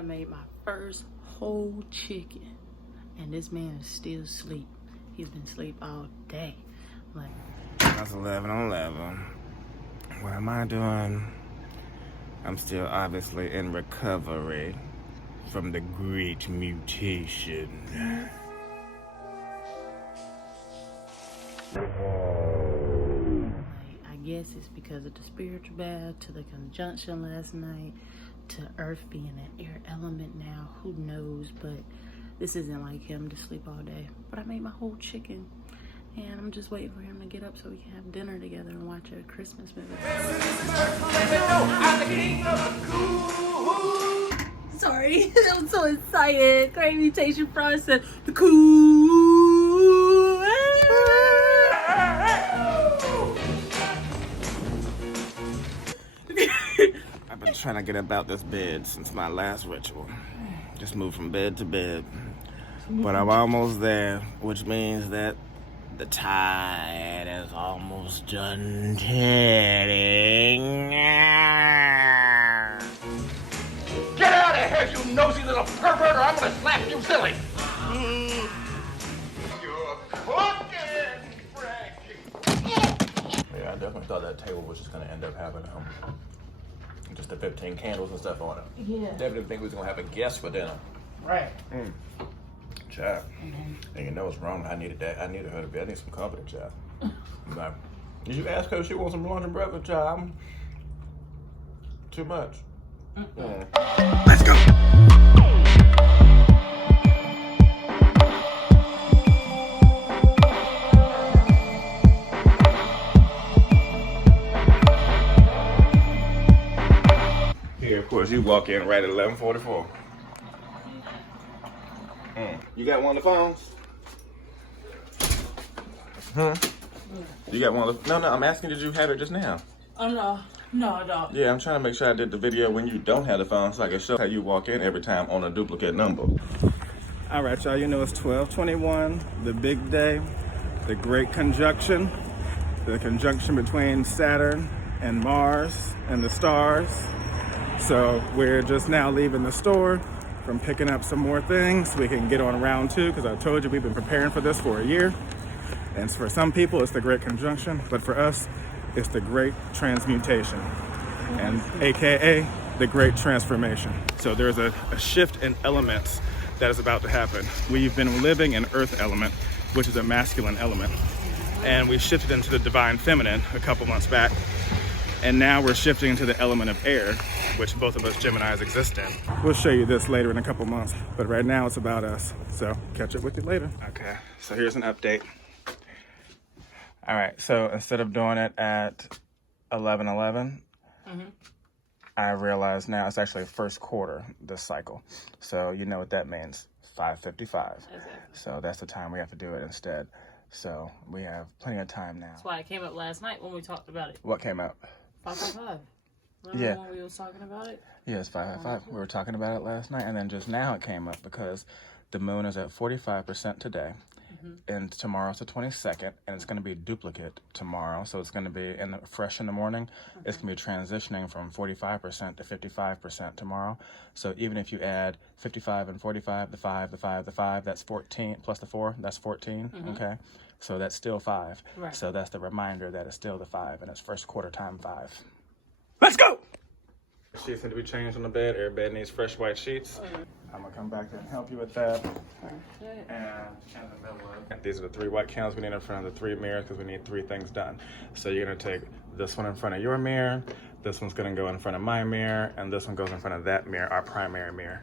done made my first whole chicken, and this man is still asleep. He's been asleep all day. Like, that's 11:11. What am I doing? I'm still obviously in recovery from the great mutation. I guess it's because of the spiritual battle, to the conjunction last night, to Earth being an air element now. Who knows? But this isn't like him to sleep all day. But I made my whole chicken, and I'm just waiting for him to get up so we can have dinner together and watch a Christmas movie. Sorry, I'm so excited. Great mutation process. The cool. I've been trying to get about this bed since my last ritual. Just move from bed to bed. But I'm almost there, which means that the tide is almost done turning. Get out of here, you nosy little pervert, or I'm gonna slap you silly! You're cooking, Frankie! Yeah, I definitely thought that table was just gonna end up having just the 15 candles and stuff on it. Yeah. Definitely think we was gonna have a guest for dinner. Right. Child. And you know what's wrong? I needed that. I needed her to be. I need some company, child. Like, did you ask her if she wants some lunch and breakfast, child? Too much. Let's go. Here, of course, you walk in right at 11:44. You got one of the phones? Huh? You got one of the... No, I'm asking, did you have it just now? Oh, no, I don't. Yeah, I'm trying to make sure I did the video when you don't have the phone so I can show how you walk in every time on a duplicate number. All right, y'all, you know it's 12/21, the big day, the great conjunction, the conjunction between Saturn and Mars and the stars. So we're just now leaving the store from picking up some more things. We can get on round 2 because I told you we've been preparing for this for a year. And for some people, it's the great conjunction, but for us, it's the great transmutation, and AKA the great transformation. So there's a shift in elements that is about to happen. We've been living in earth element, which is a masculine element, and we shifted into the divine feminine a couple months back, and now we're shifting into the element of air, which both of us Geminis exist in. We'll show you this later in a couple months, but right now it's about us. So catch up with you later. Okay, so here's an update. All right, so instead of doing it at 11:11, I realize now it's actually first quarter this cycle. So you know what that means, 5:55. Exactly. So that's the time we have to do it instead. So we have plenty of time now. That's why it came up last night when we talked about it. What came up? 5:55. Remember Yeah. when we was talking about it? Yes, 5:55. We were talking about it last night, and then just now it came up because the moon is at 45% today. And tomorrow's the 22nd, and it's going to be duplicate tomorrow. So it's going to be fresh in the morning. It's going to be transitioning from 45% to 55% tomorrow. So even if you add 55 and 45, the 5, that's 14, plus the 4, that's 14, okay? So that's still 5. Right. So that's the reminder that it's still the 5, and it's first quarter time 5. Let's go! Sheets need to be changed on the bed. Every bed needs fresh white sheets. I'm gonna come back and help you with that. And in the middle of these are the 3 white candles we need in front of the 3 mirrors because we need 3 things done. So you're gonna take this one in front of your mirror, this one's gonna go in front of my mirror, and this one goes in front of that mirror, our primary mirror.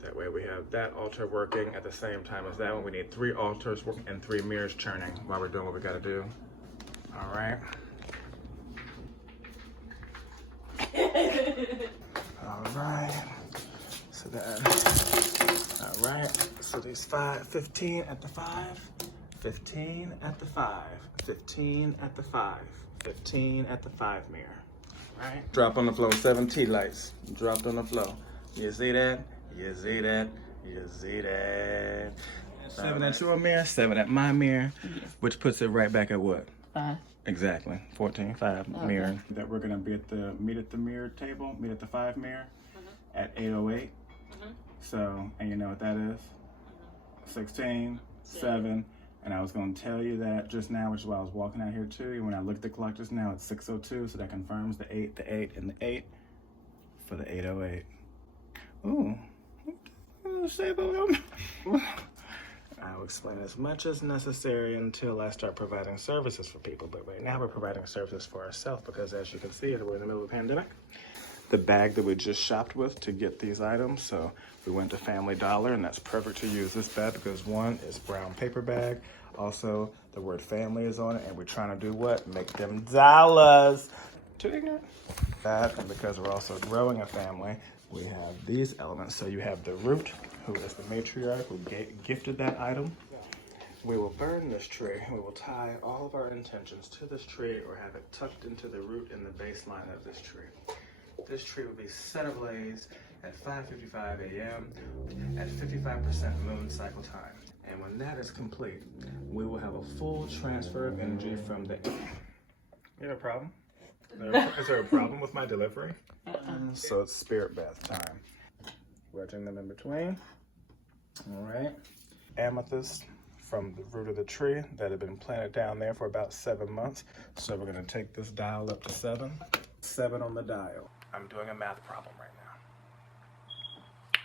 That way we have that altar working at the same time as that one. We need 3 altars working and 3 mirrors churning while we're doing what we gotta do. All right. All right. So then, all right. So these 15 at the 5, 15 at the 5, 15 at the 5, 15 at the 5 mirror. All right. Drop on the floor, 7 tea lights. Dropped on the floor. You see that? You see that? You see that? 7 at your mirror, 7 at my mirror, which puts it right back at what? 5. Exactly, 14, 5 mirror. That we're gonna be at the meet at the mirror table, meet at the 5 mirror at 8:08. So, and you know what that is? 16, 7. And I was going to tell you that just now, which is why I was walking out here too. And when I looked at the clock just now, it's 6:02. So that confirms the 8, the 8, and the 8 for the 808. Ooh. I'll explain as much as necessary until I start providing services for people. But right now we're providing services for ourselves because, as you can see, we're in the middle of a pandemic. The bag that we just shopped with to get these items. So we went to Family Dollar, and that's perfect to use this bag because one is brown paper bag. Also, the word family is on it, and we're trying to do what? Make them dollars. Too ignorant? That, and because we're also growing a family, we have these elements. So you have the root, who is the matriarch who gifted that item. We will burn this tree. We will tie all of our intentions to this tree or have it tucked into the root in the baseline of this tree. This tree will be set ablaze at 5:55 a.m. at 55% moon cycle time. And when that is complete, we will have a full transfer of energy from the... You have a problem? Is there a problem with my delivery? So it's spirit bath time. Wedging them in between. All right. Amethyst from the root of the tree that had been planted down there for about 7 months. So we're going to take this dial up to 7. 7 on the dial. I'm doing a math problem right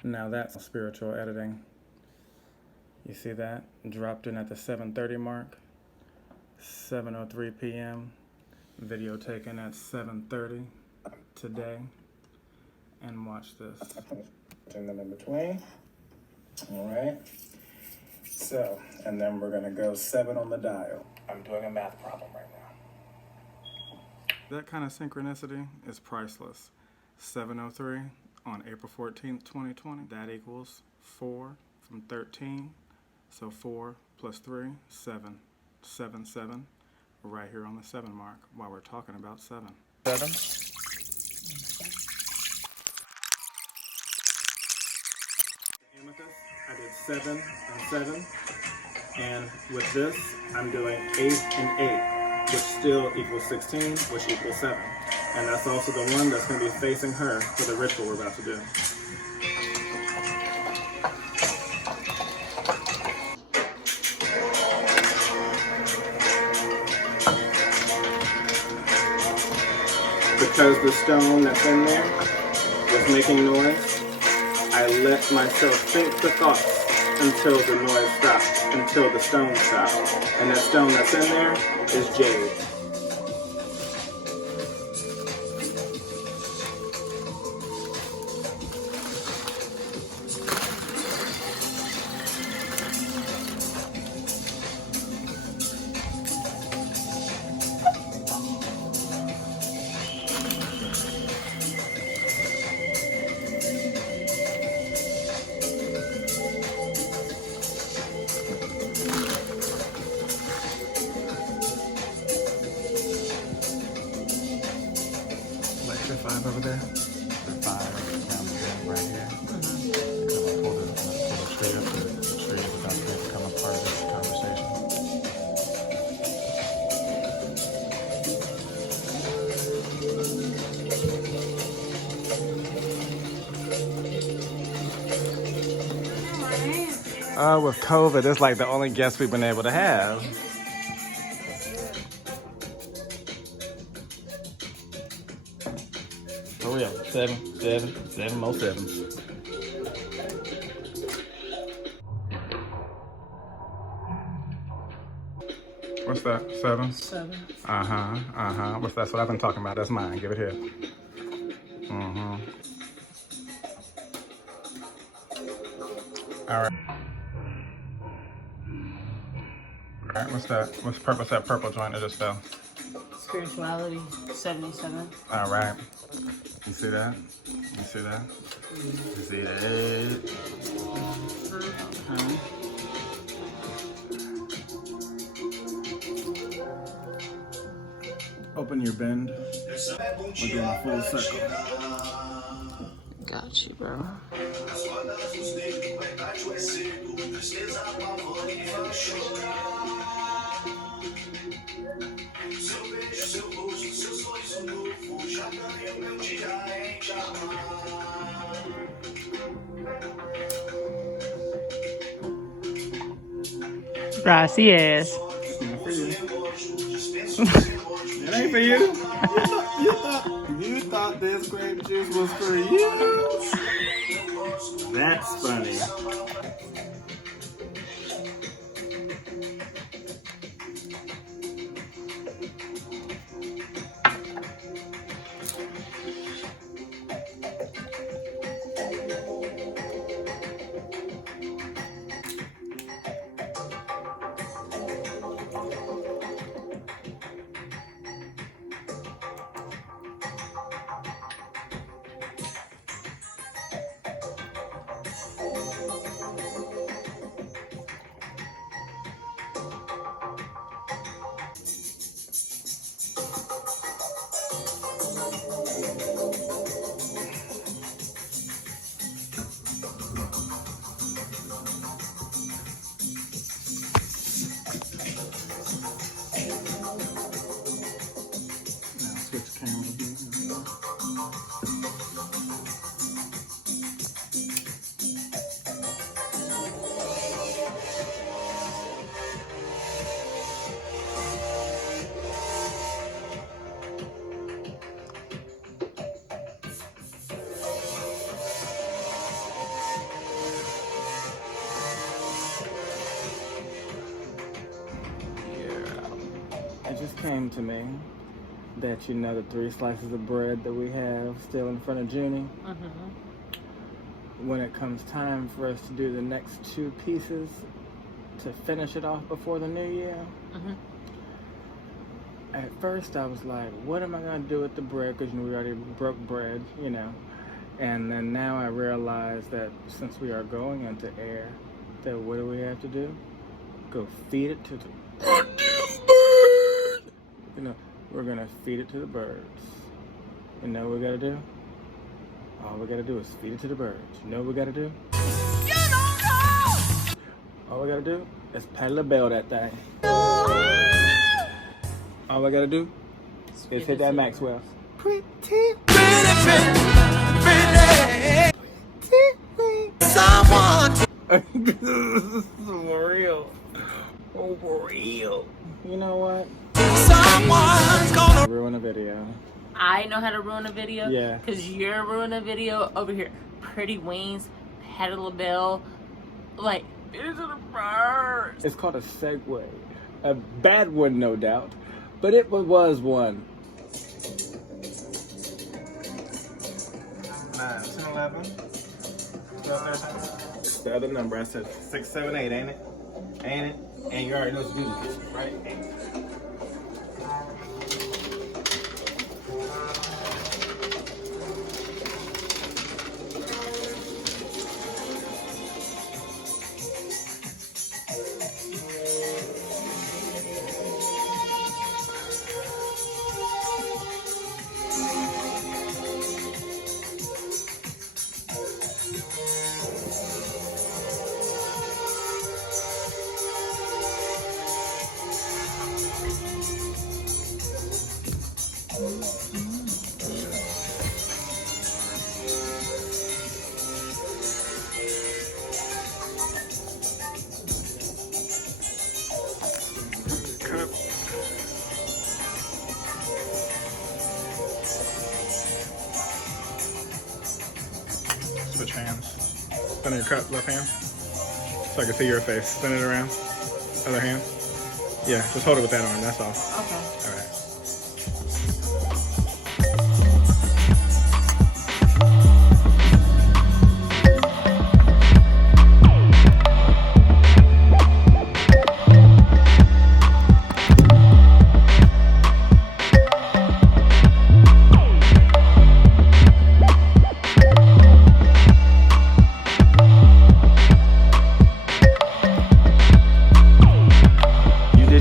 now. Now that's spiritual editing. You see that? Dropped in at the 7:30 mark. 7:03 p.m. Video taken at 7:30 today. And watch this. Putting them in between. All right. So, and then we're going to go 7 on the dial. I'm doing a math problem right now. That kind of synchronicity is priceless. 7:03 on April 14th, 2020. That equals 4 from 13. So 4 plus 3, 7. 7, 7. Right here on the 7 mark while we're talking about 7. 7. Amethyst, I did 7 and 7. And with this, I'm doing 8 and 8, which still equals 16, which equals 7. And that's also the one that's going to be facing her for the ritual we're about to do. Because the stone that's in there was making noise, I let myself think the thoughts until the noise stopped, until the stone stopped. And that stone that's in there is jade. Lecture 5 over there. The 5 around the bend right here. Pull the tree up. The tree is about to become a part of this conversation. With COVID, it's like the only guest we've been able to have. For real. 7 more 7s. What's that? 7? 7. That's what I've been talking about. That's mine. Give it here. All right. All right. What's that? What's that purple joint that just fell? Spirituality, 77. All right. You see that? You see that? You see that? Open your bend. We're doing a full circle. Got you, bro. Gracias. Not for you. It ain't for you. You thought this grape juice was for you. That's funny. It just came to me that you know the 3 slices of bread that we have still in front of Junie. When it comes time for us to do the next 2 pieces to finish it off before the new year, at first I was like, what am I going to do with the bread? Because we already broke bread, you know. And then now I realize that since we are going into air, that what do we have to do? Go feed it to the goddamn bird. You know, we're gonna feed it to the birds. You know what we gotta do? All we gotta do is feed it to the birds. You know what we gotta do? You don't know! All we gotta do is paddle the bell that thing. All we gotta do is hit that Maxwell. Pretty, someone. For real. Oh, for real. You know what? Someone's gonna ruin a video. I know how to ruin a video. Yeah. Because you're ruining a video over here. Pretty wings, paddle a bell, like, these are the birds. It's called a segue. A bad one, no doubt. But it was one. 9, 10, 11, 12, 13. It's the other number. I said 6, 7, 8, ain't it? Ain't it? And you already know it's duplicates, right? Switch hands. Spin your cup, left hand. So I can see your face. Spin it around. Other hand. Yeah, just hold it with that arm, that's all. Okay. All right.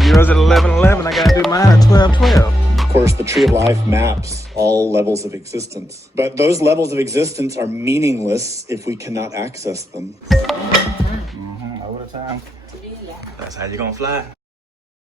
Yours at 11:11. I gotta do mine at 12:12. Of course, the Tree of Life maps all levels of existence. But those levels of existence are meaningless if we cannot access them. Over the time. That's how you're gonna fly.